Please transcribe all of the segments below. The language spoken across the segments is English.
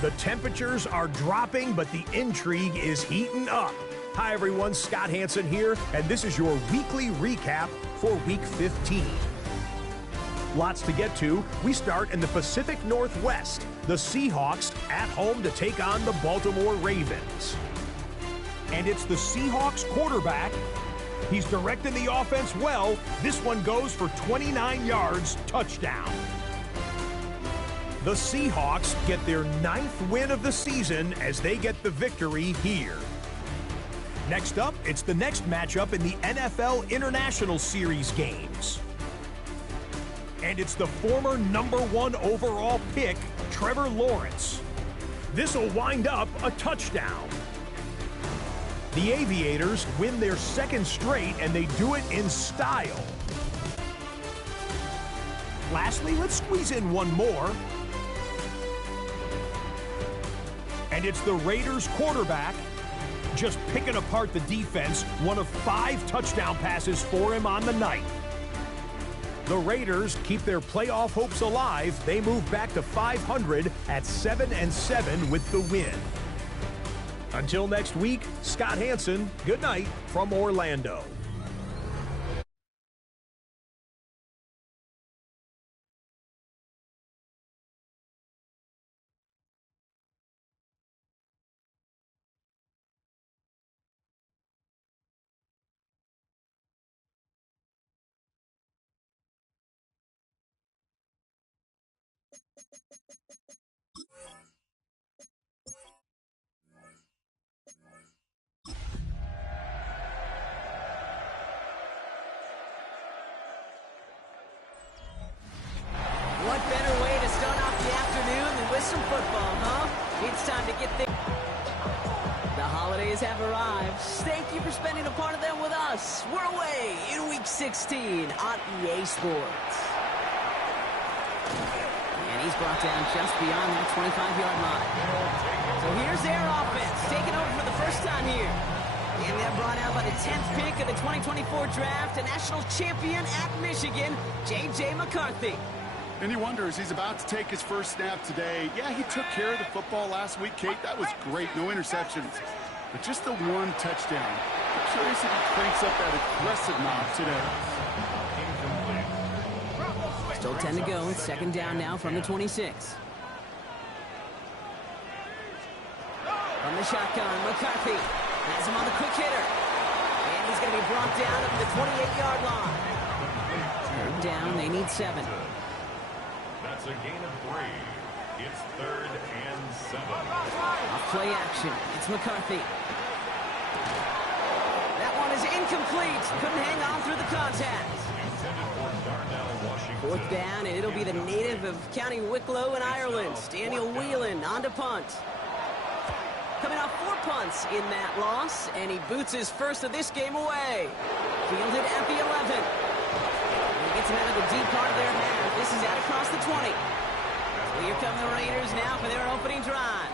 The temperatures are dropping, but the intrigue is heating up. Hi everyone, Scott Hansen here, and this is your weekly recap for Week 15. Lots to get to. We start in the Pacific Northwest. The Seahawks at home to take on the Baltimore Ravens. And it's the Seahawks quarterback. He's directing the offense well. This one goes for 29 yards, touchdown. The Seahawks get their 9th win of the season as they get the victory here. Next up, it's the next matchup in the NFL International Series games. And it's the former #1 overall pick, Trevor Lawrence. This'll wind up a touchdown. The Aviators win their 2nd straight, and they do it in style. Lastly, let's squeeze in one more. And it's the Raiders quarterback just picking apart the defense. 1 of 5 touchdown passes for him on the night. The Raiders keep their playoff hopes alive. They move back to 500 at 7-7 with the win. Until next week, Scott Hansen, good night from Orlando. What better way to start off the afternoon than with some football, huh? It's time to get things. The holidays have arrived. Thank you for spending a part of them with us. We're away in Week 16 on EA Sports. And he's brought down just beyond that 25-yard line. So here's their offense, taking over for the first time here. And they're brought out by the 10th pick of the 2024 draft, a national champion at Michigan, J.J. McCarthy. And he wonders, he's about to take his first snap today. Yeah, he took care of the football last week, Kate. That was great. No interceptions. But just the 1 touchdown. I'm curious if he cranks up that aggressive knob today. Still 10 to go. 2nd down now from the 26. From the shotgun, McCarthy has him on the quick hitter. And he's going to be brought down at the 28-yard line. 3rd down, they need 7. That's a gain of 3. It's 3rd and 7. Off play action. It's McCarthy. That one is incomplete. Couldn't hang on through the contact. Intended for Darnell, Washington. 4th down, and it'll be the native of County Wicklow in Ireland, Daniel Whelan, on to punt. Coming off 4 punts in that loss, and he boots his first of this game away. Fielded at the 11. He gets him out of the deep part of their half. This is out across the 20. So here come the Raiders now for their opening drive.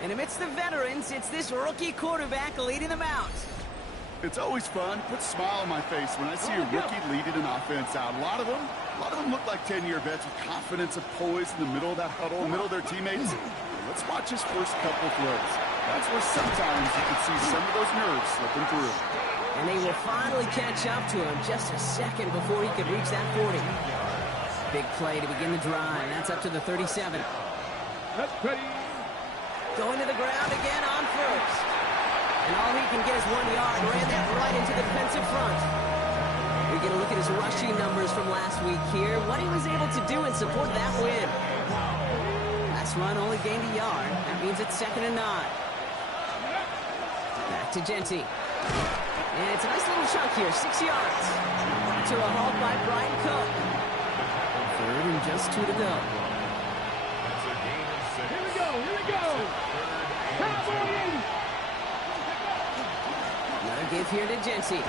And amidst the veterans, it's this rookie quarterback leading them out. It's always fun. Puts a smile on my face when I see a rookie leading an offense out. A lot of them look like 10-year vets with confidence and poise in the middle of that huddle, middle of their teammates. Let's watch his first couple throws. That's where sometimes you can see some of those nerves slipping through. And they will finally catch up to him just a second before he could reach that 40. Big play to begin the drive. That's up to the 37. Going to the ground again on first. And all he can get is 1 yard. Ran that right into the defensive front. We're going to look at his rushing numbers from last week here. What he was able to do and support that win. Last run only gained a yard. That means it's 2nd and 9. Back to Genty. And it's a nice little chunk here, 6 yards. Brought to a halt by Brian Cook. 3rd and just 2 to go. That's a gain of 6. Here we go. Another give here to Genty.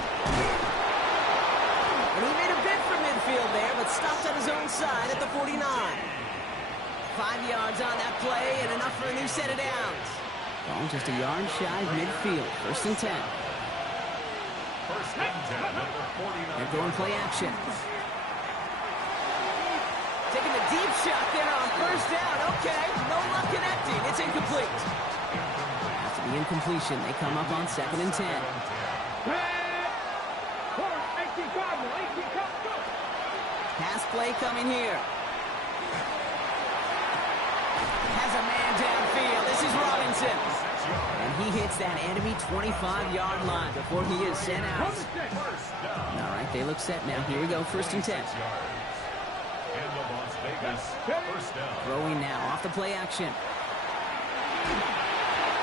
And he made a bid for midfield there, but stopped on his own side at the 49. 5 yards on that play and enough for a new set of downs. Ball just a yard shy of midfield. 1st and 10. 1st and 10, number 49. They're going play action. Taking the deep shot there on first down. Okay, no luck connecting. It's incomplete. After the incompletion, they come up on 2nd and 10. Pass play coming here. Has a man downfield. This is Robinson. And he hits that enemy 25-yard line before he is sent out. All right, they look set now. Here we go, 1st and 10. Throwing now off the play action.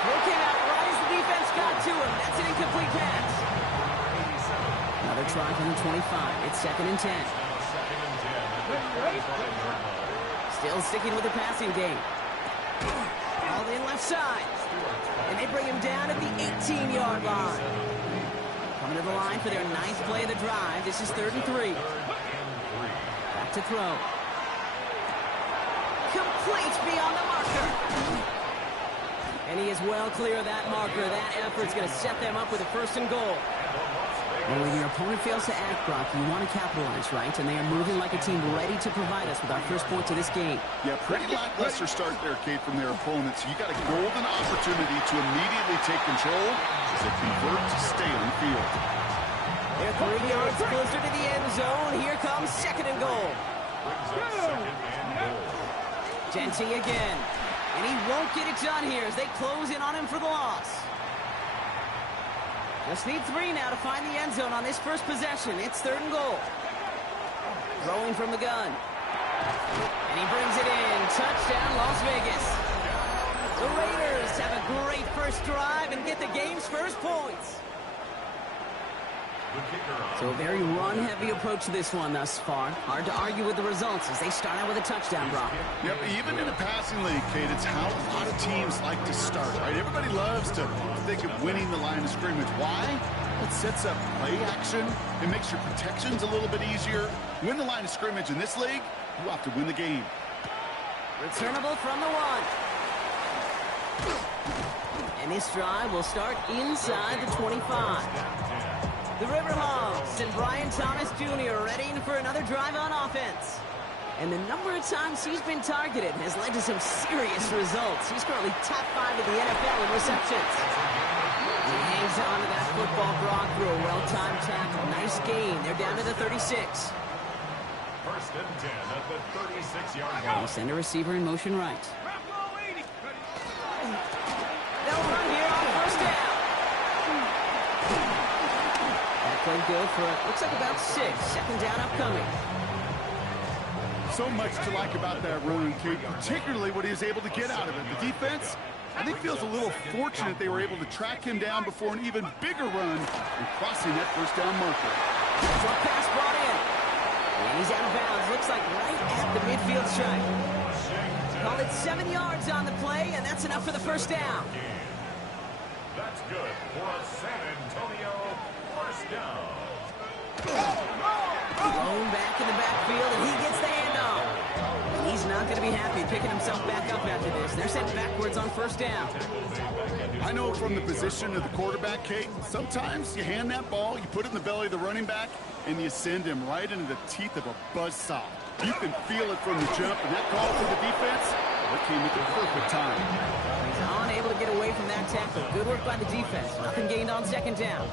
Throw came out right as the defense got to him. That's an incomplete pass. Another try from the 25. It's 2nd and 10. Still sticking with the passing game. All in left side. And they bring him down at the 18-yard line. Coming to the line for their 9th play of the drive. This is 3rd and 3. Back to throw. Complete beyond the marker. And he is well clear of that marker. That effort's going to set them up with a 1st and goal. Well, when your opponent fails to act, Brock, you want to capitalize, right? And they are moving like a team ready to provide us with our first point to this game. Yeah, pretty lackluster start there, Kate, from their opponents. You got a golden opportunity to immediately take control as they convert to stay on the field. They're 3 yards closer to the end zone. Here comes 2nd and goal. Genty again. And he won't get it done here as they close in on him for the loss. Just need 3 now to find the end zone on this first possession. It's 3rd and goal. Throwing from the gun. And he brings it in. Touchdown, Las Vegas. The Raiders have a great first drive and get the game's first points. So a very run-heavy approach to this one thus far. Hard to argue with the results as they start out with a touchdown, Brock. Yep, even in a passing league, Kate, it's how a lot of teams like to start, right? Everybody loves to think of winning the line of scrimmage. Why? It sets up play action. It makes your protections a little bit easier. Win the line of scrimmage in this league, you have to win the game. Returnable from the 1. And this drive will start inside the 25. The River Hogs and Brian Thomas Jr. ready for another drive on offense. And the number of times he's been targeted has led to some serious results. He's currently top 5 in the NFL in receptions. He hangs on to that football, Brock, through a well-timed tackle. Nice gain. They're down to the 36. 1st and 10 at the 36-yard line. They send a receiver in motion right. They'll run here on 1st down. Play good for, looks like about 6. 2nd down upcoming. So much to like about that run, Kate, particularly what he was able to get out of it. The defense, I think, feels a little fortunate they were able to track him down before an even bigger run and crossing that 1st down marker. Short pass brought in. And he's out of bounds. Looks like right at the midfield stripe. Call it 7 yards on the play, and that's enough for the 1st down. That's good for a San Antonio 1st down. Thrown back in the backfield, and he gets the handoff. And he's not going to be happy picking himself back up after this. They're sent backwards on 1st down. I know from the position of the quarterback, Kate, sometimes you hand that ball, you put it in the belly of the running back, and you send him right into the teeth of a buzzsaw. You can feel it from the jump, and that call for the defense, that came at the perfect time. He's unable to get away from that tackle. Good work by the defense. Nothing gained on 2nd down.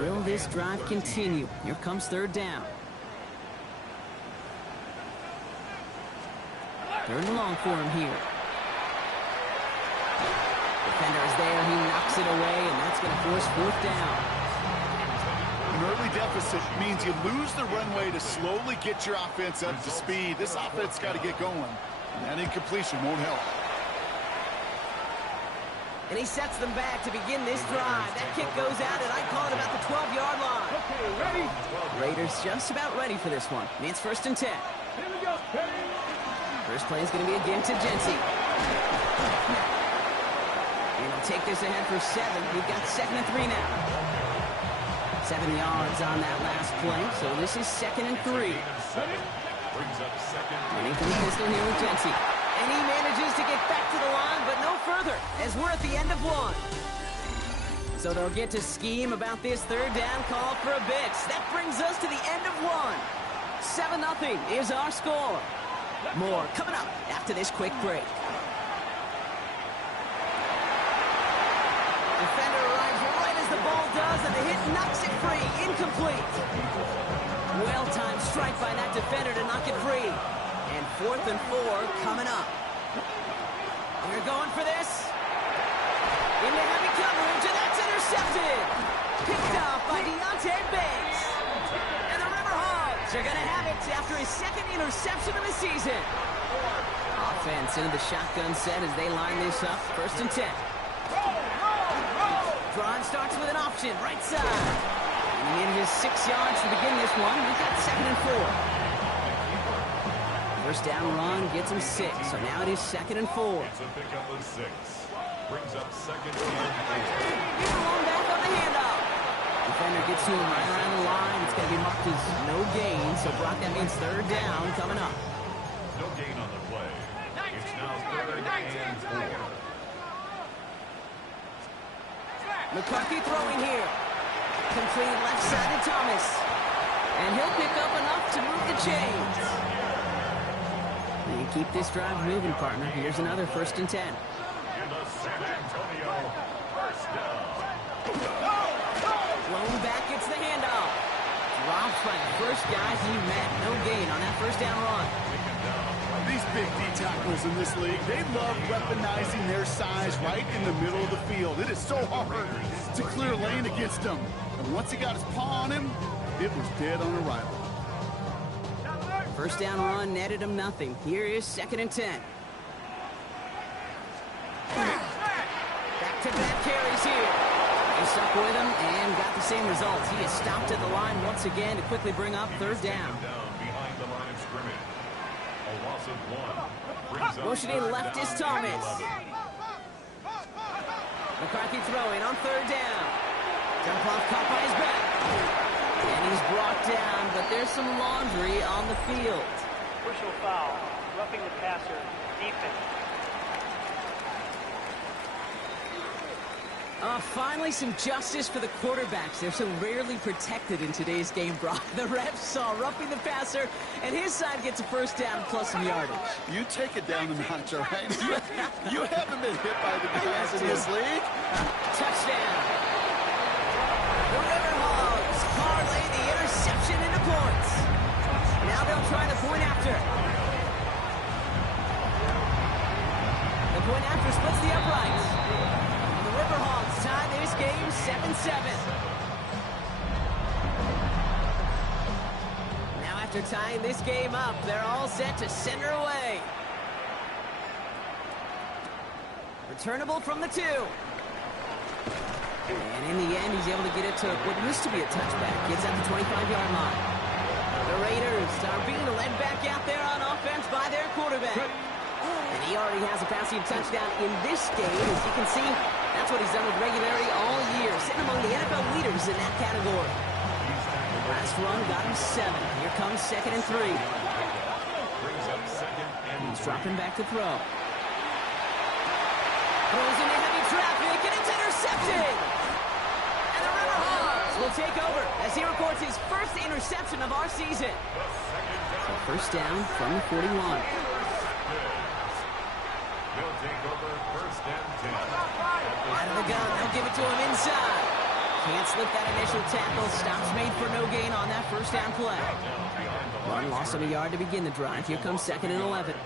Will this drive continue? Here comes 3rd down. 3rd and long for him here. Defender is there. He knocks it away, and that's going to force 4th down. An early deficit means you lose the runway to slowly get your offense up to speed. This offense got to get going, and that incompletion won't help. And he sets them back to begin this drive. That kick goes out, and I call it about the 12-yard line. Okay, ready? Raiders just about ready for this one. And it's 1st and 10. Here we go. Ready? First play is going to be again to Genty. And he'll take this ahead for 7. We've got 2nd and 3 now. 7 yards on that last play, so this is 2nd and 3. Running from the pistol here with Genty. And he manages to get back to the line, but no further, as we're at the end of 1. So they'll get to scheme about this 3rd down call for a bit. That brings us to the end of 1. 7-0 is our score. More coming up after this quick break. Defender arrives right as the ball does, and the hit knocks it free. Incomplete. Well-timed strike by that defender to knock it free. And 4th and 4 coming up. We're going for this. Into heavy coverage, and that's intercepted. Picked off by Deontay Banks. And the Riverhawks are going to have it after his 2nd interception of the season. Offense into the shotgun set as they line this up. 1st and 10. Drive starts with an option, right side. And he needed his 6 yards to begin this one. We've got 2nd and 4. First down run gets him 6, so now it is 2nd and 4. It's a pickup of 6. Brings up 2nd and 4. He's along back on the handoff. Defender gets to him right around the line. It's going to be marked as no gain, so Brock, that means 3rd down coming up. No gain on the play. It's now 3rd and 4. McCarthy throwing here. Completed left side to Thomas. And he'll pick up enough to move the chains. And keep this drive moving, partner. Here's another 1st and 10. In the San Antonio, 1st down. Blown back, gets the handoff. Drops by the first guy he met. No gain on that 1st down run. These big D tackles in this league, they love weaponizing their size right in the middle of the field. It is so hard to clear lane against them. And once he got his paw on him, it was dead on arrival. 1st down run netted him nothing. Here is 2nd and 10. Back-to-back carries here. They stuck with him and got the same results. He is stopped at the line once again to quickly bring up 3rd down. Down behind the line of scrimmage. A loss of 1. Pushing in left is Thomas. McCarthy throwing on 3rd down. Dump off caught by his back. And he's brought down, but there's some laundry on the field. Personal foul, roughing the passer, defense. Finally some justice for the quarterbacks. They're so rarely protected in today's game, Brock. The refs saw roughing the passer, and his side gets a 1st down plus some yardage. You take it down a notch, all right? You haven't been hit by the guys in this league. Touchdown. The Riverhawks parlay the interception into points. Now they'll try the point after. The point after splits the uprights. The Riverhawks tie this game 7-7. Now after tying this game up, they're all set to send her away. Returnable from the 2. And in the end, he's able to get it to what used to be a touchback. Gets at the 25-yard line. The Raiders are being led back out there on offense by their quarterback. And he already has a passing touchdown in this game. As you can see, that's what he's done with regularity all year, sitting among the NFL leaders in that category. Last run got him 7. Here comes 2nd and 3. He's dropping back to throw. Throws into heavy traffic, and it's intercepted! And the Riverhawks will take over as he records his 1st interception of our season. So 1st down from the 41. They'll take over 1st and 10. Out of the gun, they'll give it to him inside. Can't slip that initial tackle. Stops made for no gain on that 1st down play. One loss of a yard to begin the drive. Here comes 2nd and 11.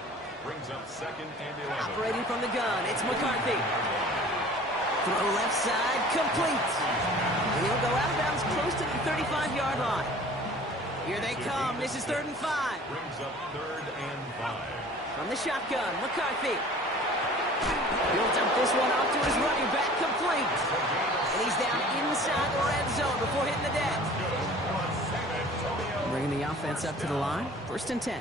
Brings up 2nd and 11. Operating from the gun, it's McCarthy. Throw left side, complete. And he'll go out of bounds close to the 35-yard line. Here they come. This is 3rd and 5. Brings up 3rd and 5. From the shotgun, McCarthy. He'll dump this one off to his running back, complete. And he's down inside the red zone before hitting the deck. Bringing the offense up to the line. 1st and 10.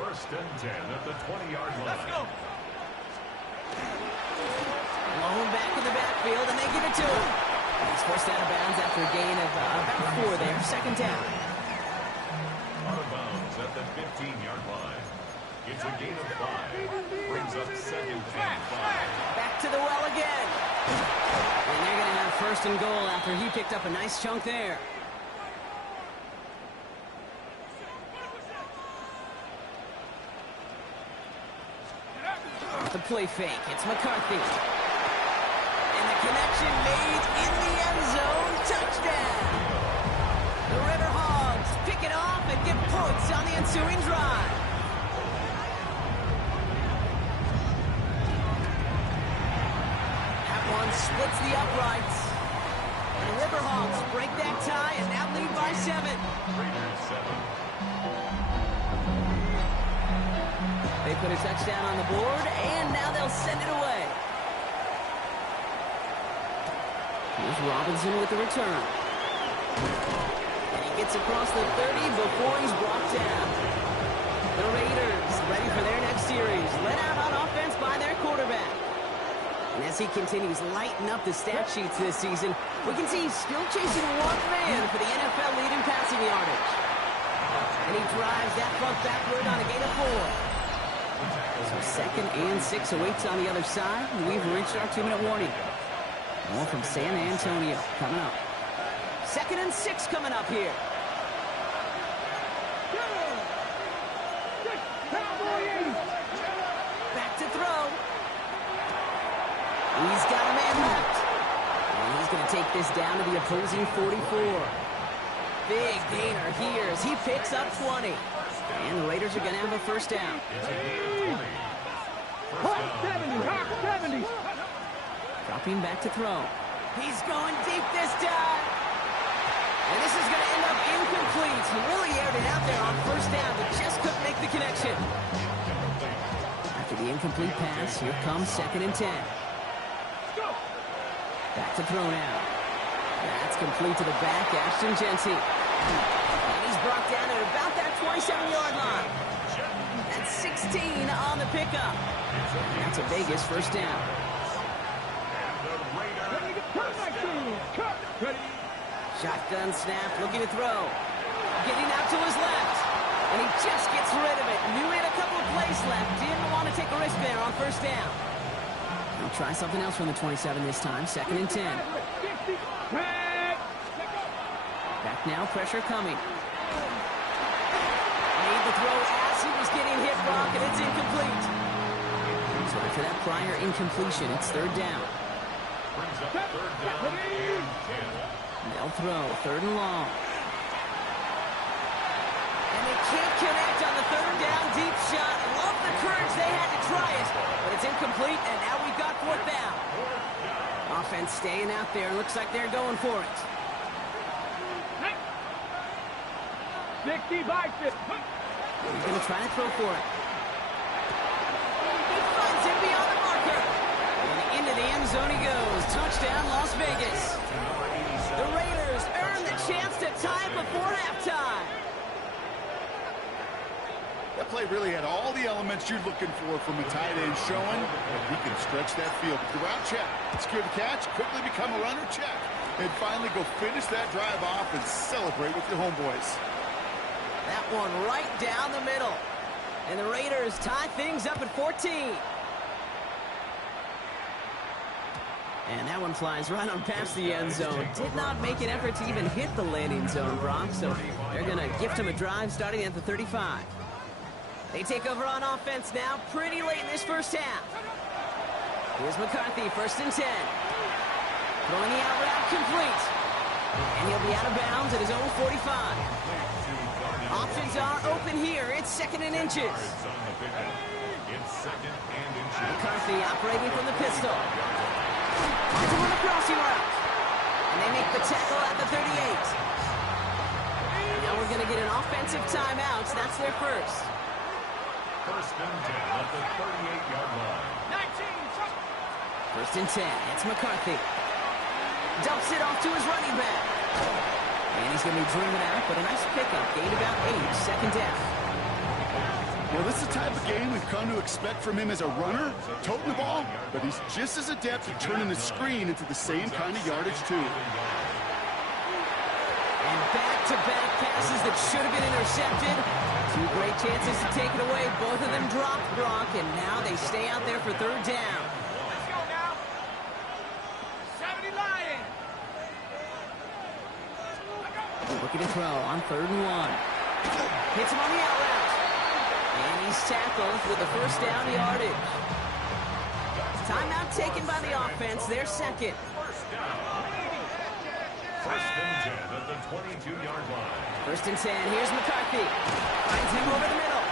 1st and 10 at the 20-yard line. Let's go. Blown back in the backfield, and they give it to him. He's forced out of bounds after a gain of about 4 there. 2nd down. Out of bounds at the 15-yard line. It's a gain of 5. Brings up 2nd and 5. Back to the well again. And they're going to have 1st and goal after he picked up a nice chunk there. the play fake. It's McCarthy. And the connection made in the end zone. Touchdown! The Riverhawks pick it off and get points on the ensuing drive. That one splits the uprights. And the Riverhawks break that tie and now lead by 7. Raiders 7. They put a touchdown on the board, and now they'll send it away. Here's Robinson with the return. And he gets across the 30 before he's brought down. The Raiders ready for their next series, led out on offense by their quarterback. And as he continues lighting up the stat sheets this season, we can see he's still chasing one man for the NFL lead in passing yardage. And he drives that punt backward on a gain of 4. So 2nd and 6 awaits on the other side. We've reached our 2-minute warning. More from San Antonio coming up. 2nd and 6 coming up here. Back to throw. He's got a man left. And he's going to take this down to the opposing 44. Big gainer here as he picks up 20. And the Raiders are going to have a first down. Hawk 70. Dropping back to throw. He's going deep this time. And this is going to end up incomplete. He really aired it out there on first down, but just couldn't make the connection. After the incomplete pass, here comes 2nd and 10. Back to throw now. That's complete to the back, Ashton Jency. And he's brought down at about that 27-yard line. That's 16 on the pickup. That's a Vegas first down. Shotgun snap, looking to throw. Getting out to his left. And he just gets rid of it. Knew he had a couple of plays left. Didn't want to take a risk there on first down. He'll try something else from the 27 this time. 2nd and 10. Back now, pressure coming. Made the throw as he was getting hit, Brock, and it's incomplete. So after that prior incompletion, it's 3rd down. They'll throw, 3rd and long. And they can't connect on the 3rd down deep shot. Love the courage they had to try it, but it's incomplete, and now we've got 4th down. Offense staying out there. Looks like they're going for it. 60 by 50. He's going to try to throw for it. He finds him beyond the marker. And into the end zone he goes. Touchdown, Las Vegas. The Raiders earn the chance to tie before halftime. That play really had all the elements you're looking for from a tight end, showing that he can stretch that field. The route check, secure the catch, quickly become a runner check, and finally go finish that drive off and celebrate with your homeboys. That one right down the middle. And the Raiders tie things up at 14. And that one flies right on past the end zone. Did not make an effort to even hit the landing zone, Brock. So they're going to gift him a drive starting at the 35. They take over on offense now pretty late in this first half. Here's McCarthy, 1st and 10. Throwing the out route complete. And he'll be out of bounds at his own 45. Options are open here. It's 2nd and inches. McCarthy operating from the pistol. Onto the crossing route. And they make the tackle at the 38. Now we're going to get an offensive timeout. That's their first. 1st and 10 at the 38-yard line. 1st and 10. It's McCarthy. Dumps it off to his running back. And he's going to be dreaming out, but a nice pickup. Gained about 8. 2nd down. Well, this is the type of game we've come to expect from him as a runner, toting the ball, but he's just as adept at turning the screen into the same kind of yardage, too. And back-to-back passes that should have been intercepted. 2 great chances to take it away. Both of them dropped, Brock, and now they stay out there for 3rd down. Let's go now. 70 Lions. Looking to throw on 3rd and 1. Hits him on the out route. And he's tackled with the first down yardage. Timeout taken by the offense, their second. First down. First and 10 at the 22-yard line. First and 10, here's McCarthy. Finds him over the middle.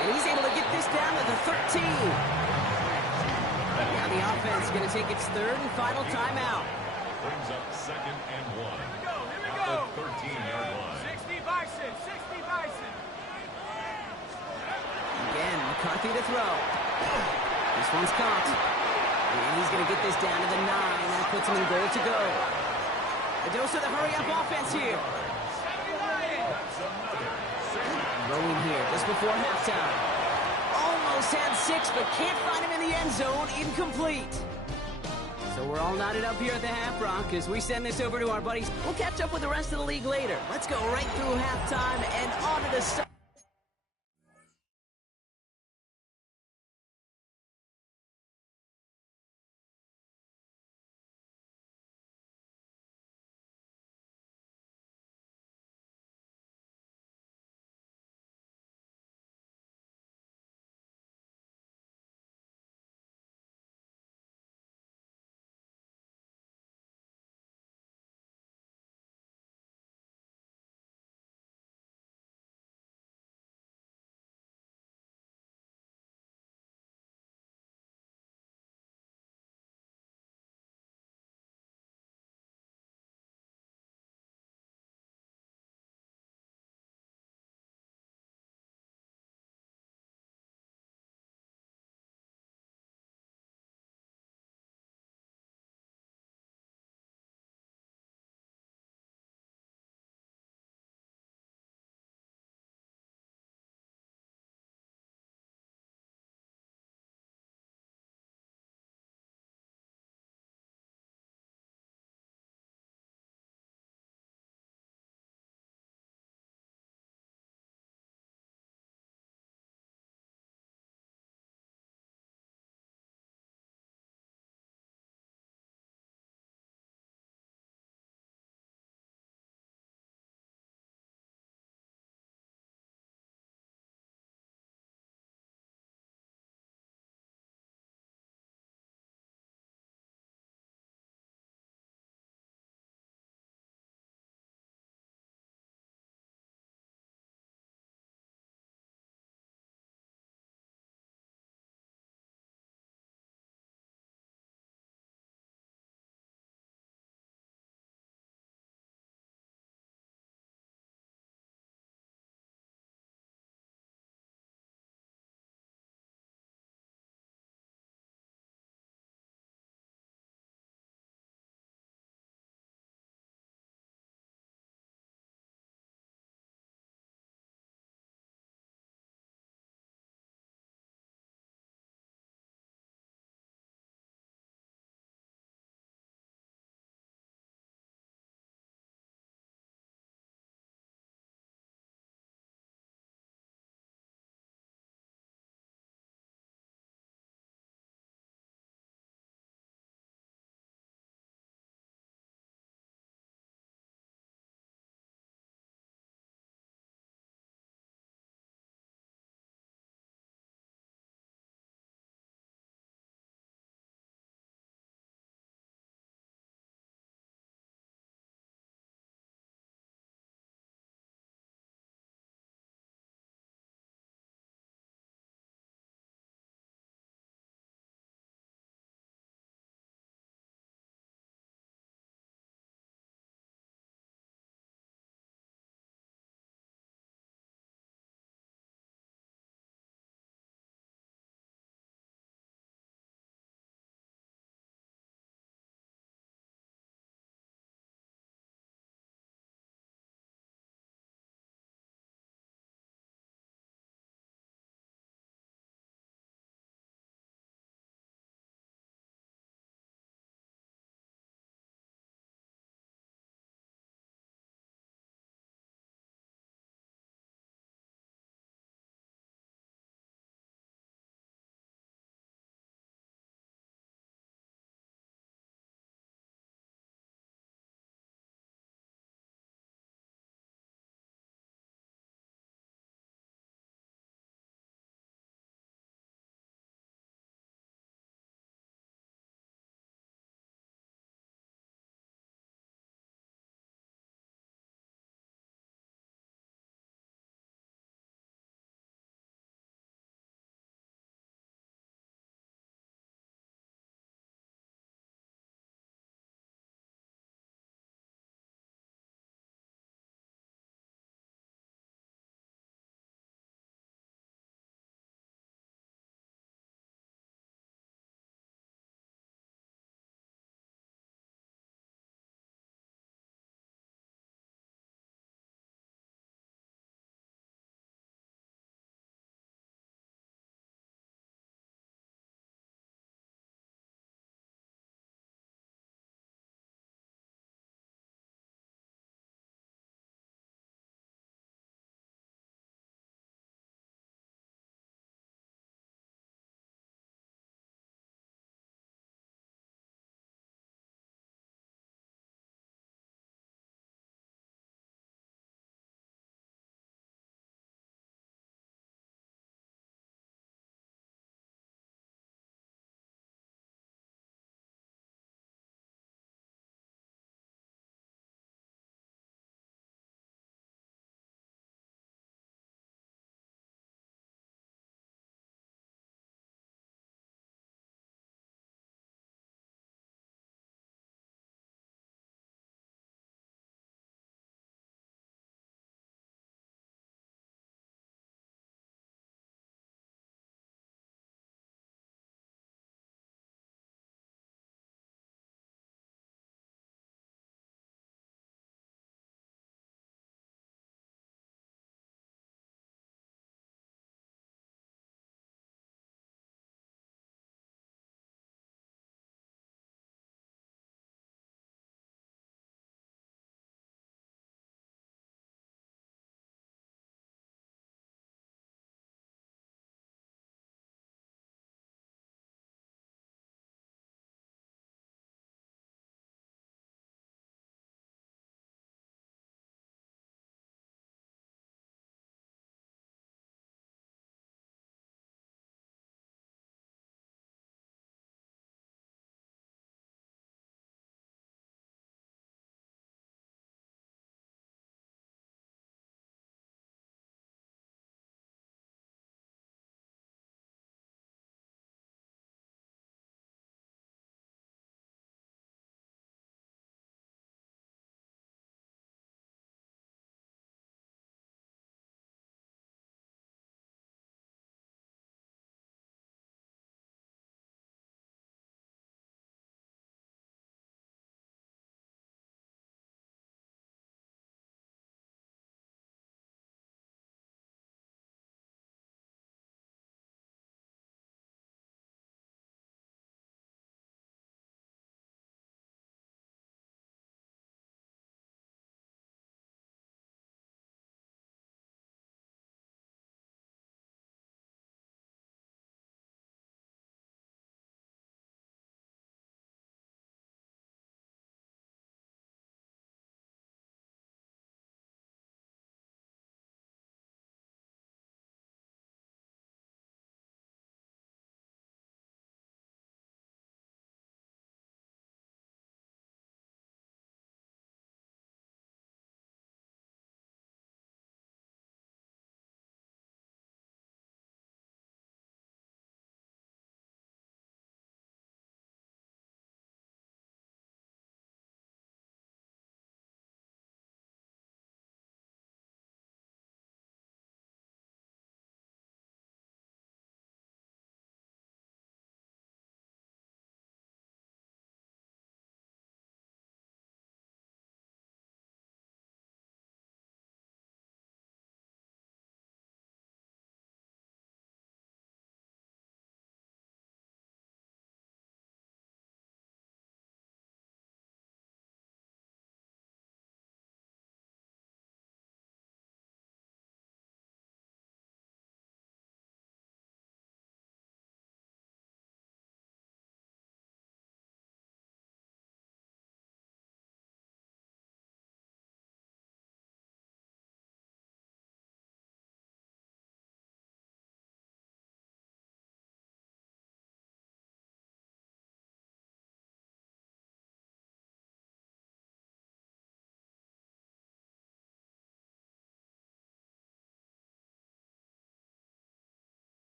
And he's able to get this down to the 13. Now the offense is going to take its third and final timeout. Brings up second and 1. Here we At go. the 13-yard line. 60 Bison, 60 Bison. Again, McCarthy to throw. This one's caught. And he's going to get this down to the 9. That puts him in goal to go. A dose of the hurry-up offense here. 70 Lions. Rolling here just before halftime. Almost had 6, but can't find him in the end zone. Incomplete. So we're all knotted up here at the Half Rock as we send this over to our buddies. We'll catch up with the rest of the league later. Let's go right through halftime and on to the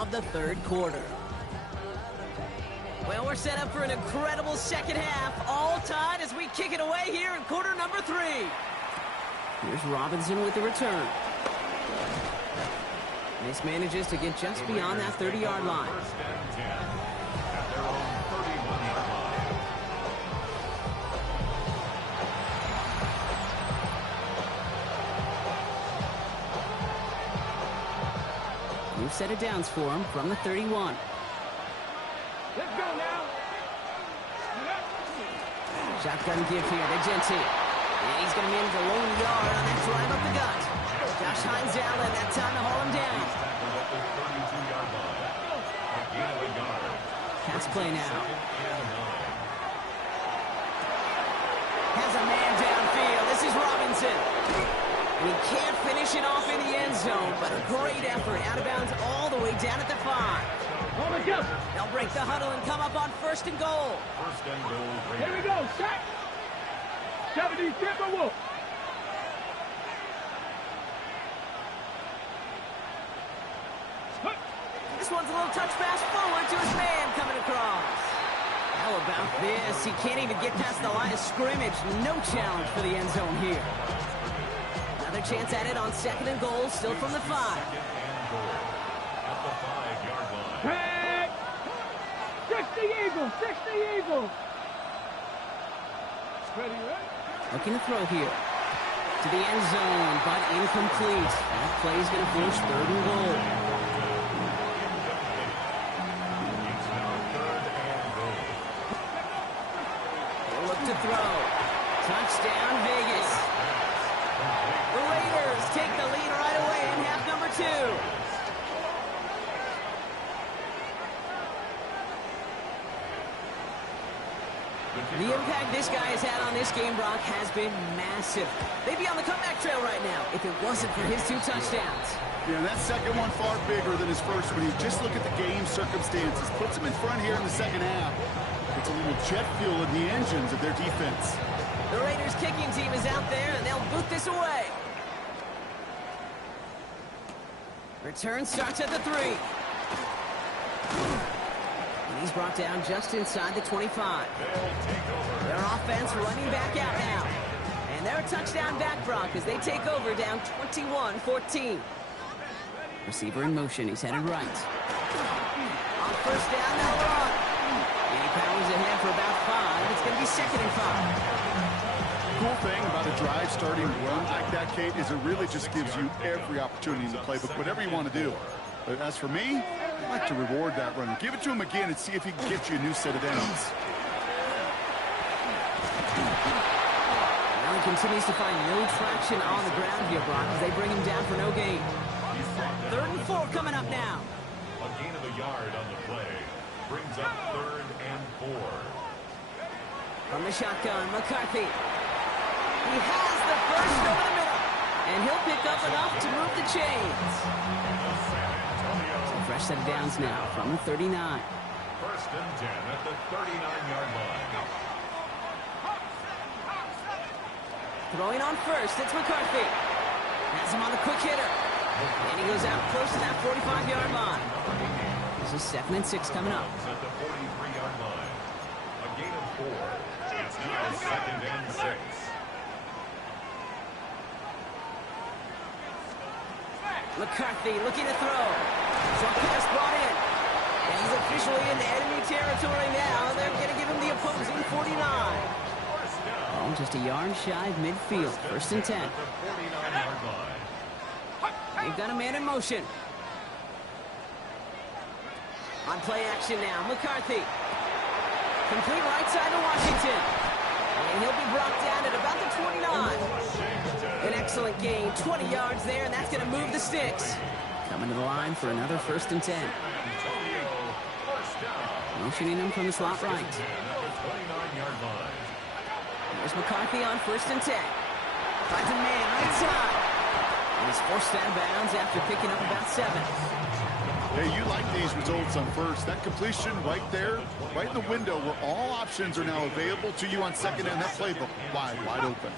of the third quarter. Well, we're set up for an incredible second half. All tied as we kick it away here in quarter number 3. Here's Robinson with the return. This manages to get just beyond that 30-yard line. First and 10 at their own 31-yard line. New set of downs for him from the 31. Let's go now. Shotgun give here to Genty. And he's going to manage a lone yard on that drive up the gut. Josh Hines Allen, that time to haul him down. Tackled at the 32-yard line. A gain of a yard. Pass play now. Second and 9. Has a man downfield. This is Robinson. And he can't finish it off in the end zone, but a great effort. Out of bounds all the way down at the 5. They'll break the huddle and come up on first and goal. First and goal. Here we Raiders. go, set. 70 Timberwolf. This one's a little touch pass forward to his man coming across. How about this? He can't even get past the line of scrimmage. No challenge for the end zone here. Another chance at it on second and goal, still from the 5. Second and goal at the 5-yard line. Head. 60 Eagles, 60 Eagles. Ready, right? Looking to throw here. To the end zone, but incomplete. That play is going to force third and goal. It's now third and goal. They'll look to throw. Touchdown, Vegas. The Raiders take the lead right away in half number 2. The impact this guy has had on this game, Brock, has been massive. They'd be on the comeback trail right now if it wasn't for his 2 touchdowns. Yeah, that second one far bigger than his first one. You just look at the game circumstances. Puts him in front here in the second half. It's a little jet fuel in the engines of their defense. The Raiders kicking team is out there, and they'll boot this away. Return starts at the 3. And he's brought down just inside the 25. Their offense running back out now. And they're a touchdown back, Brock, as they take over down 21-14. Receiver in motion. He's headed right. On first down, they'll run. And he powers ahead for about 5. It's going to be second and 5. Cool thing about a drive starting run like that, Kate, is it really just gives you every opportunity in the playbook, whatever you want to do. But as for me, I like to reward that run. Give it to him again and see if he can get you a new set of downs. Allen continues to find no traction on the ground here, Brock, as they bring him down for no gain. Third and 4 coming up now. A gain of a yard on the play brings up third and 4. From the shotgun, McCarthy. He has the first over the middle, and he'll pick up enough to move the chains. So fresh set of downs now from the 39. First and 10 at the 39-yard line. Throwing on first, it's McCarthy. Has him on a quick hitter. And he goes out close to that 45-yard line. This is second and 6 coming up. At the 43-yard line. A gain of 4. It's now second and 6. McCarthy looking to throw. Short pass brought in. And he's officially into enemy territory now. They're going to give him the opposing 49. Oh, just a yard shy of midfield. First and 10. At the 49-yard line. They've got a man in motion. On play action now, McCarthy. Complete right side to Washington. And he'll be brought down at about the 29. An excellent gain, 20 yards there, and that's going to move the sticks. Coming to the line for another first and 10. Motioning him from the slot right. At the 29-yard line. There's McCarthy on first and 10. Finds a man right side. And he's forced out of bounds after picking up about 7. Hey, you like these results on first. That completion right there, right in the window where all options are now available to you on second and that playbook wide open.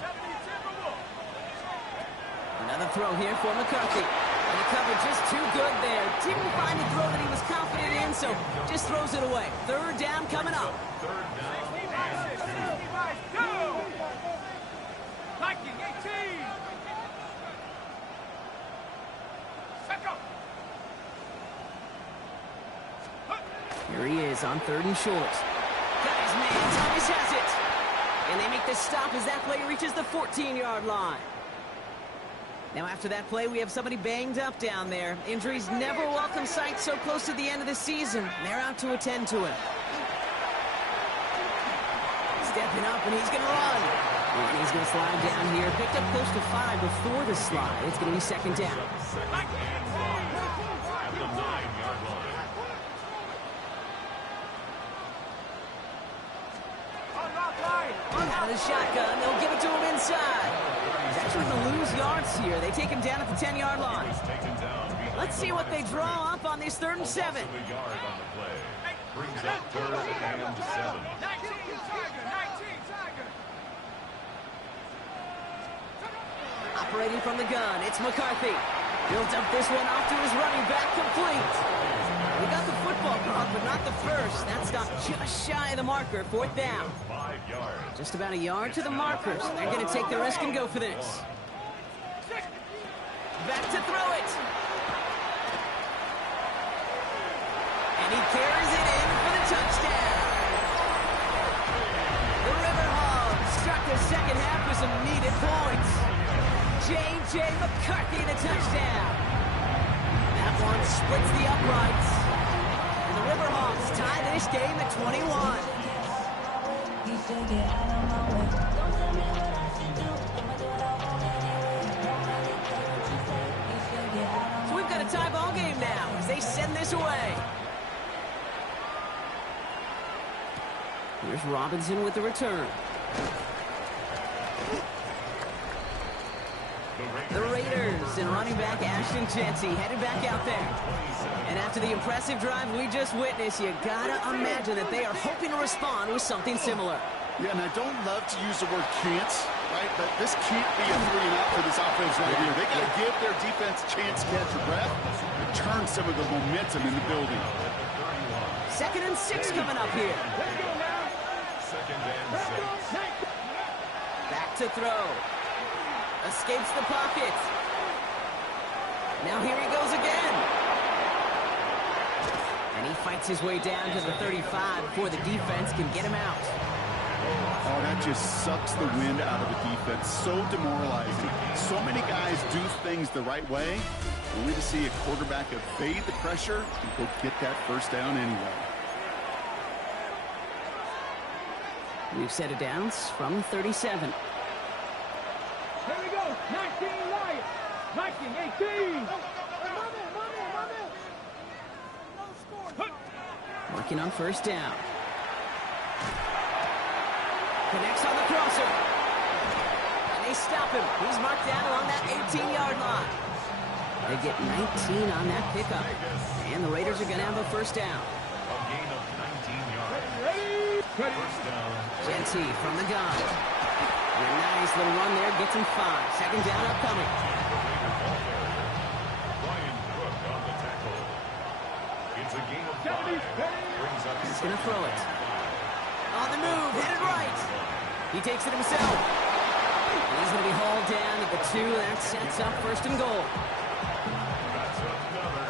Another throw here for McCarthy. And the cover just too good there. Didn't find the throw that he was confident in, so just throws it away. Third down coming up. Third down and 2. Viking 18. Here he is on 3rd and short. Got his man. Thomas has it. And they make the stop as that play reaches the 14-yard line. Now after that play, we have somebody banged up down there. Injuries never a welcome sight so close to the end of the season. They're out to attend to him. Stepping up, and he's going to run. And he's going to slide down here. Picked up close to 5 before the slide. It's going to be 2nd down. Second and 5 at the 9-yard line. Out of the shotgun, they'll give it to him inside. He's actually going to lose yards here. They take him down at the 10-yard line. Let's see what they draw up on this 3rd and 7. A yard on the play. Brings up 3rd and 7. Operating from the gun, it's McCarthy. Builds up this one off to his running back, complete. We got the football caught, but not the first. That stopped just shy of the marker. 4th down. 5 yards. Just about a yard to the markers. They're going to take the risk and go for this. Back to throw it. And he carries it in for the touchdown. The Riverhawks start the second half with some needed points. J.J. McCarthy, the touchdown. That one splits the uprights. And the Riverhawks tie this game at 21. So we've got a tie ball game now as they send this away. Here's Robinson with the return. The Raiders and running back Ashton Jency headed back out there. And after the impressive drive we just witnessed, you gotta imagine that they are hoping to respond with something similar. Yeah, and I don't love to use the word can't, right? But this can't be a 3-and-out for this offense right here. They got to give their defense a chance to catch a breath and turn some of the momentum in the building. 2nd and 6 coming up here. Second and 6. Back to throw. Escapes the pocket. Now here he goes again. And he fights his way down to the 35 before the defense can get him out. Oh, that just sucks the wind out of the defense. So demoralizing. So many guys do things the right way, only to see a quarterback evade the pressure and go get that first down anyway. We've set it down from 37. Here we go. 19 Lions. Viking 18. Working on 1st down. Connects on the crosser. And they stop him. He's marked down along that 18-yard line. They get 19 on that pickup. And the Raiders are going to have a 1st down. A gain of 19 yards. First down. Jency from the gun. And a nice little run there. Gets him 5. 2nd down upcoming. Ryan Cook on the tackle. It's a gain of 5. Brings up He's going to throw it. On the move. Headed right. He takes it himself. And he's going to be hauled down at the 2. That sets up 1st and goal. That's another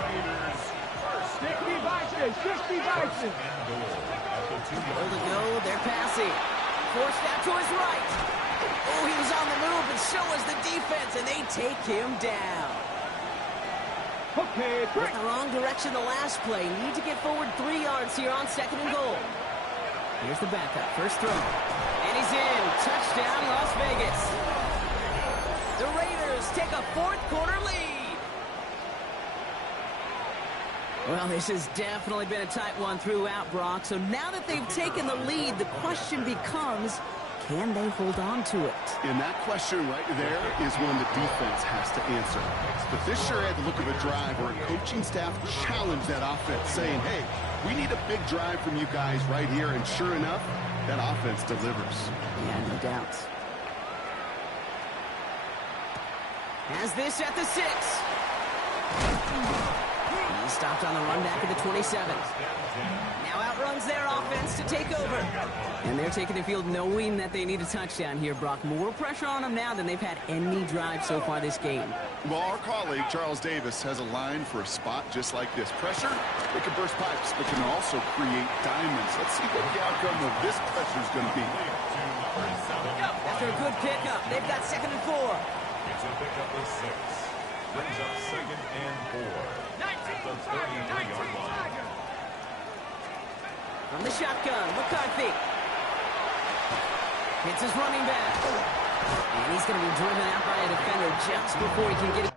Raiders first 60 Bison. 60 Bison. and goal at the 2-yard Goal to go. They're passing. Forced out to his right. Oh, he was on the move, and so was the defense, and they take him down. Okay, Went the wrong direction the last play. Need to get forward 3 yards here on 2nd and goal. Here's the backup. First throw. And he's in. Touchdown, Las Vegas. The Raiders take a 4th quarter lead. Well, this has definitely been a tight one throughout, Brock. So now that they've taken the lead, the question becomes, can they hold on to it? And that question right there is one the defense has to answer. But this sure had the look of a drive where a coaching staff challenged that offense, saying, hey, we need a big drive from you guys right here. And sure enough, that offense delivers. Yeah, no doubt. Has this at the 6. He stopped on the run back at the 27. Now outruns their offense to take over. And they're taking the field knowing that they need a touchdown here, Brock. More pressure on them now than they've had any drive so far this game. Well, our colleague, Charles Davis, has a line for a spot just like this. Pressure, it can burst pipes, but can also create diamonds. Let's see what the outcome of this pressure is going to be. After a good pickup, they've got 2nd and 4. It's a pickup of 6. Brings up 2nd and 4. At the 33-yard line. From the shotgun, McCarthy. Hits his running back. And he's going to be driven out by a defender just before he can get it.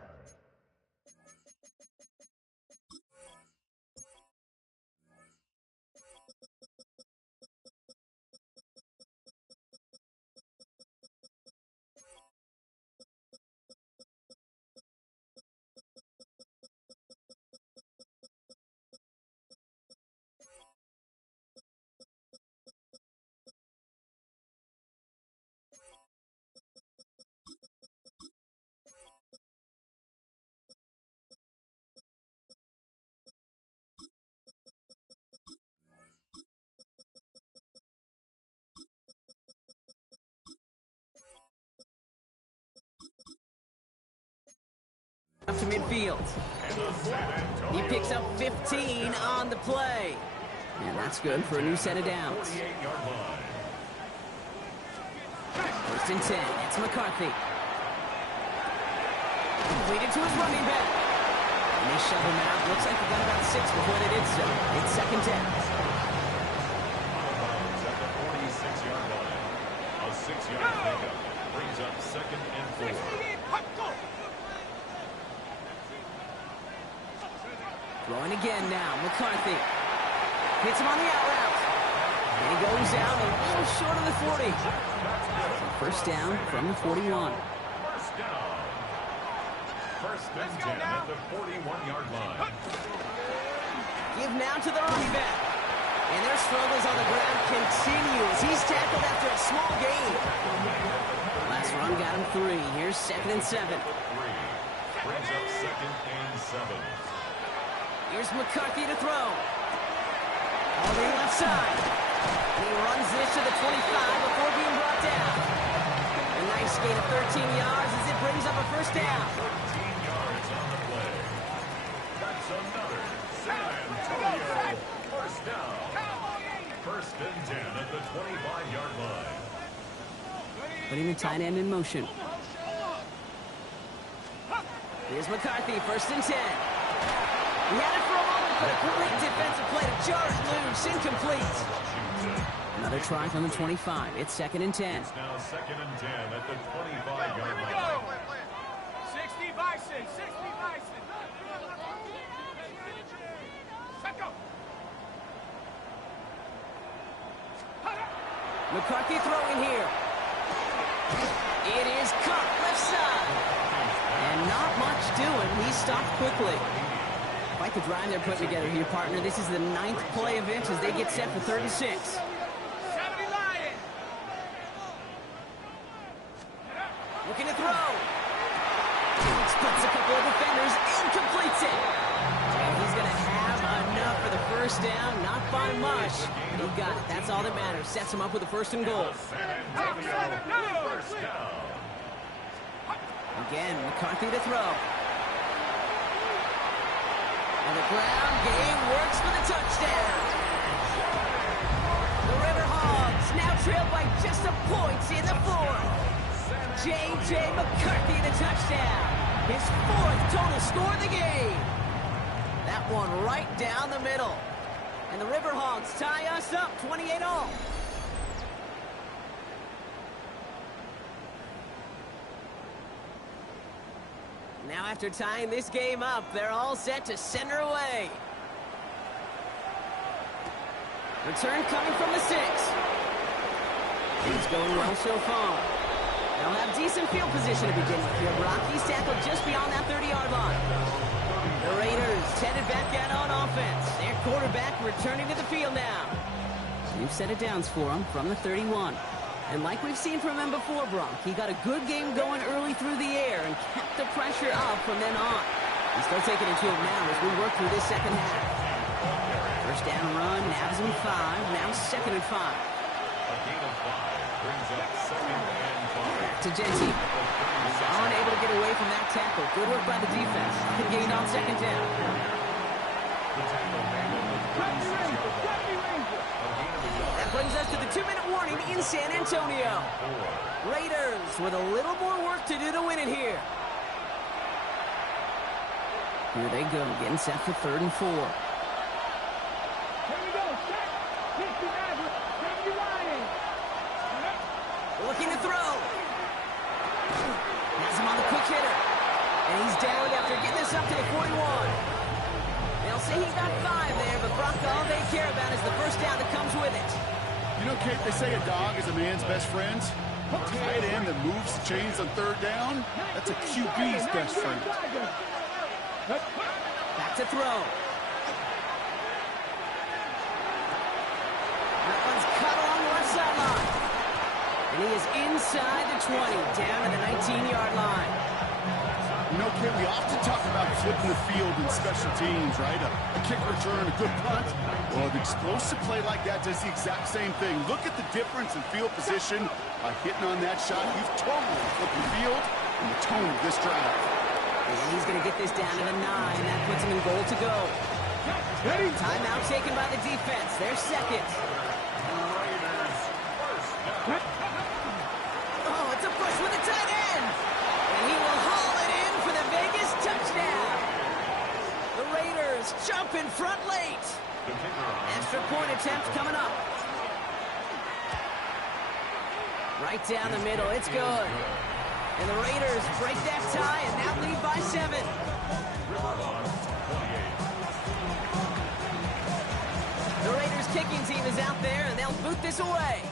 Up to midfield. He picks up 15 on the play. And that's good for a new set of downs. 1st and 10. It's McCarthy. Completed to his running back. And they shove him out. Looks like they got about 6 before they did so. It's 2nd down. At the 46-yard line. A 6-yard pickup brings up 2nd and 4. Throwing again now, McCarthy. Hits him on the out route. And he goes out a little short of the 40. So 1st down from the 41. 1st down. 1st and 10 at the 41-yard line. Give now to the running back. And their struggles on the ground continue as he's tackled after a small gain. Last run got him 3. Here's 2nd and 7. 3. Brings up 2nd and 7. Here's McCarthy to throw. On the left side. And he runs this to the 25 before being brought down. A nice gain of 13 yards as it brings up a 1st down. 13 yards on the play. That's another San Antonio 1st down. 1st and 10 at the 25-yard line. Putting the tight end in motion. Here's McCarthy, 1st and 10. He had it for a moment, but a great defensive play to jar it loose, incomplete. Another try from the 25. It's 2nd and 10. It's now 2nd and 10 at the 25-yard line. 60 Bison, 60 Bison. Set go. McCarthy throwing here. It is caught left side. And not much doing. He stopped quickly. Quite the drive they're putting together here, partner. This is the 9th play of inch as they get set for 36. 70 Lions. Looking to throw. Splits a couple of defenders and completes it. And he's going to have enough for the 1st down. Not by much. He got it. That's all that matters. Sets him up with a 1st and goal. San Antonio 1st down. Again, McCarthy to throw. And the ground game works for the touchdown. The River Hogs now trail by just a point in the 4th. J.J. McCarthy the touchdown. His 4th total score of the game. That one right down the middle. And the River Hogs tie us up 28-all. Now after tying this game up, they're all set to send her away. Return coming from the 6. It's going well so far. They'll have decent field position to begin with here. Brock, he's tackled just beyond that 30-yard line. The Raiders headed back out on offense. Their quarterback returning to the field now. New set of downs for him from the 31. And like we've seen from him before, Bronk, he got a good game going early through the air and kept the pressure up from then on. He's still taking it to him now as we work through this second half. First down run, nabs him 5, now 2nd and 5. A gain of 5 brings up 2nd and 5. Back to Genty. Unable to get away from that tackle. Good work by the defense. Gained on 2nd down. That brings us to the 2-minute warning in San Antonio. Raiders with a little more work to do to win it here. Here they go, getting set for 3rd and 4. Looking to throw. Has him on the quick hitter. And he's down after getting this up to the 41. They'll say he got 5 there, but Brock, all they care about is the first down that comes with it. You know, Kate, they say a dog is a man's best friend. A tight end that moves the chains on 3rd down, that's a QB's best friend. Back to throw. That one's cut along the left sideline. And he is inside the 20, down to the 19-yard line. You know, Kate, we often talk about flipping the field in special teams, right? A kick return, a good punt. Well, an explosive play like that does the exact same thing. Look at the difference in field position by hitting on that shot. You've totally flipped the field and the tone of this drive. And he's going to get this down to the 9. That puts him in goal to go. Timeout taken by the defense. They're 2nd. Oh, it's a push with the tight end. And he will haul it in for the Vegas touchdown. The Raiders jump in front late. Extra point attempt coming up. Right down the middle. It's good. And the Raiders break that tie and now lead by 7. The Raiders kicking team is out there and they'll boot this away.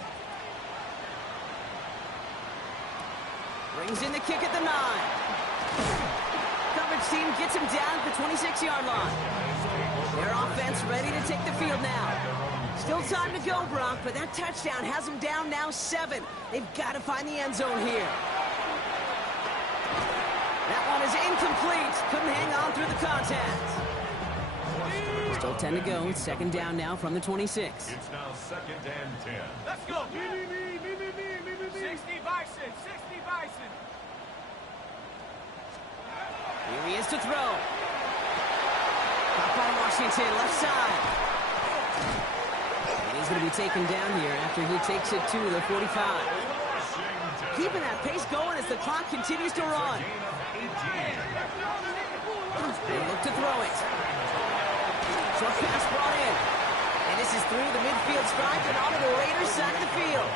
Brings in the kick at the 9. Coverage team gets him down at the 26-yard line. Their offense ready to take the field now. Still time to go, Bronk, but that touchdown has them down now 7. They've got to find the end zone here. That one is incomplete. Couldn't hang on through the contact. Still 10 to go. 2nd down now from the 26. It's now 2nd and 10. Let's go. 60 Bison. 60 Bison. Here he is to throw. Caught by Washington, left side. And he's going to be taken down here after he takes it to the 45. Keeping that pace going as the clock continues to run. They look to throw it. Short pass brought in. And this is through the midfield stripe and onto the Raiders side of the field.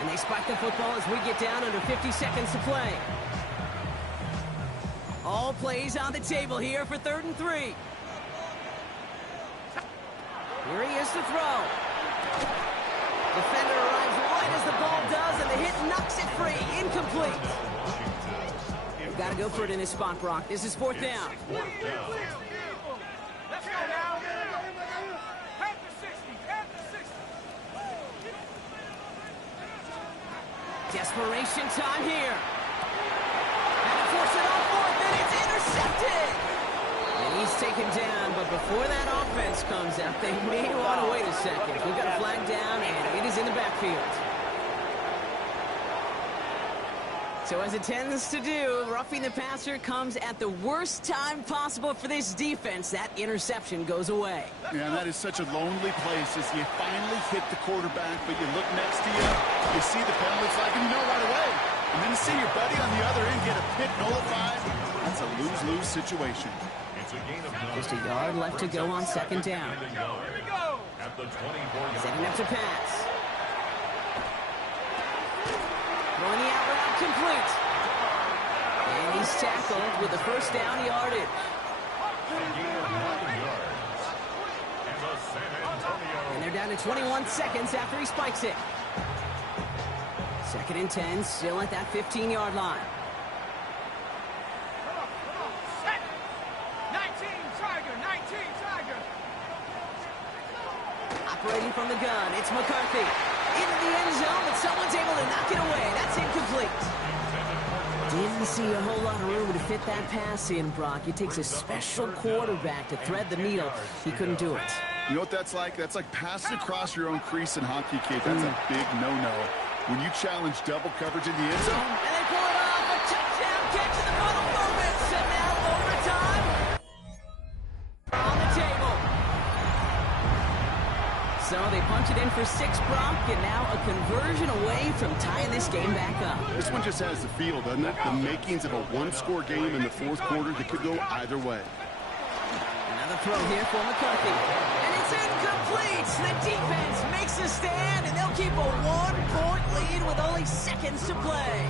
And they spike the football as we get down under 50 seconds to play. All plays on the table here for 3rd and 3. Here he is to throw. Defender arrives right as the ball does, and the hit knocks it free. Incomplete. We've got to go for it in this spot, Brock. This is 4th down. Let's go now. Head to 60. Head to 60. Desperation time here. And to force it on 4th, and it's intercepted. And he's taken down, but before that offense comes out, they may want to wait a second. We've got a flag down, and it is in the backfield. So as it tends to do, roughing the passer comes at the worst time possible for this defense. That interception goes away. Yeah, that is such a lonely place as you finally hit the quarterback, but you look next to you, you see the penalty flag, and you know right away. And then to see your buddy on the other end get a pick nullified, that's a lose-lose situation. It's a gain of 9. Just a yard left to go on 2nd down. Here we go. At the 24-yard Setting up to pass. Throwing the out route complete. And he's tackled with the first down yardage. And they're down to 21 seconds after he spikes it. 2nd and 10, still at that 15-yard line. Set. 19 Tiger. 19 Tiger. Operating from the gun, it's McCarthy. Into the end zone, but someone's able to knock it away. That's incomplete. Didn't see a whole lot of room to fit that pass in, Brock. It takes a special quarterback to thread the needle. He couldn't do it. You know what that's like? That's like passing across your own crease in hockey, kid. That's a big no-no. When you challenge double coverage in the end zone. And they pull it off. A touchdown catch in the final moments. And now overtime on the table. So they punch it in for 6, Brock, and now a conversion away from tying this game back up. This one just has the feel, doesn't it? The makings of a one-score game in the fourth quarter that could go either way. Another throw here for McCarthy. And it's incomplete. The defense makes a stand, and they'll keep a 1-point lead with only seconds to play.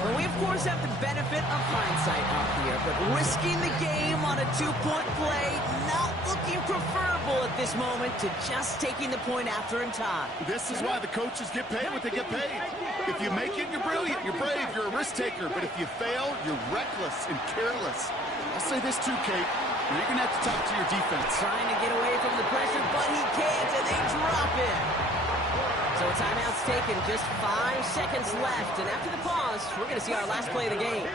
Well, we, of course, have the benefit of hindsight up here, but risking the game on a 2-point play, not looking preferable at this moment to just taking the point after in time. This is why the coaches get paid what they get paid. If you make it, you're brilliant, you're brave, you're a risk taker. But if you fail, you're reckless and careless. I'll say this too, Kate. You're going to have to talk to your defense. Trying to get away from the pressure, but he can't, and they drop it. So a timeout's taken, just 5 seconds left. And after the pause, we're going to see our last play of the game.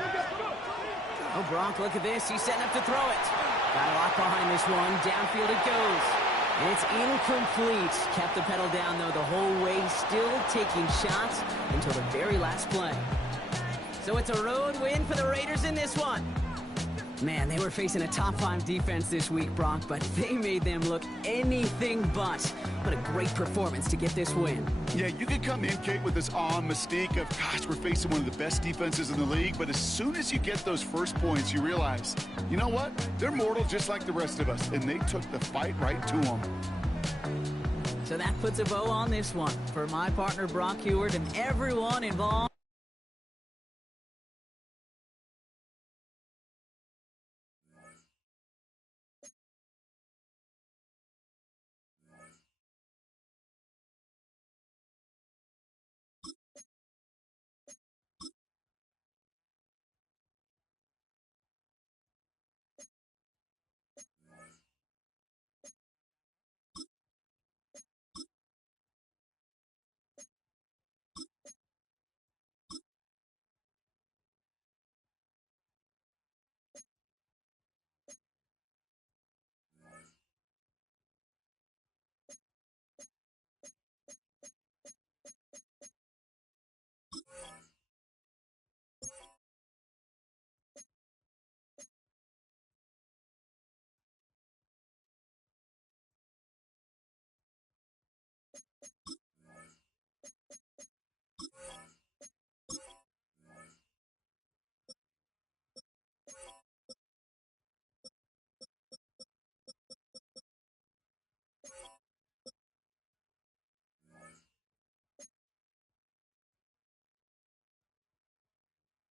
Oh, Brock, look at this. He's setting up to throw it. Got a lot behind this one. Downfield it goes. And it's incomplete. Kept the pedal down, though, the whole way. Still taking shots until the very last play. So it's a road win for the Raiders in this one. Man, they were facing a top-5 defense this week, Brock, but they made them look anything but. What a great performance to get this win. Yeah, you could come in, Kate, with this awe and mystique of, gosh, we're facing one of the best defenses in the league, but as soon as you get those first points, you realize, you know what? They're mortal just like the rest of us, and they took the fight right to them. So that puts a bow on this one. For my partner, Brock Heward, and everyone involved.